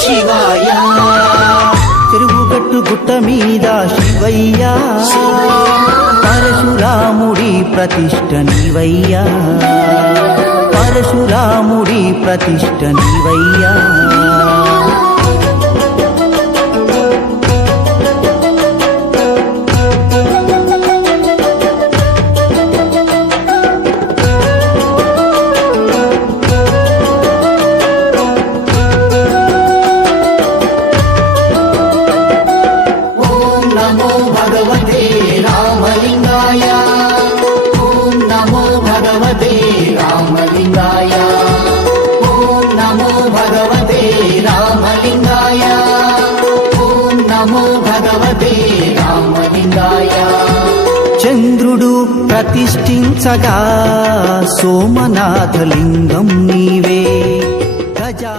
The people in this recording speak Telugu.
శివాయ. చెరువుగట్టు గుట్ట మీద శివయ్య, పరశురాముడి ప్రతిష్ఠ నీవయ్యా, పరశురాముడి ప్రతిష్ఠ నీవయ్యా. నమో భగవతే రామలింగాయ. ఓం నమో భగవతే రామలింగాయ. ఓం నమో భగవతే రామలింగాయ. ఓం నమో భగవతే రామలింగాయ. చంద్రుడు ప్రతిష్ఠించగా సోమనాథలింగం నీవే, గజా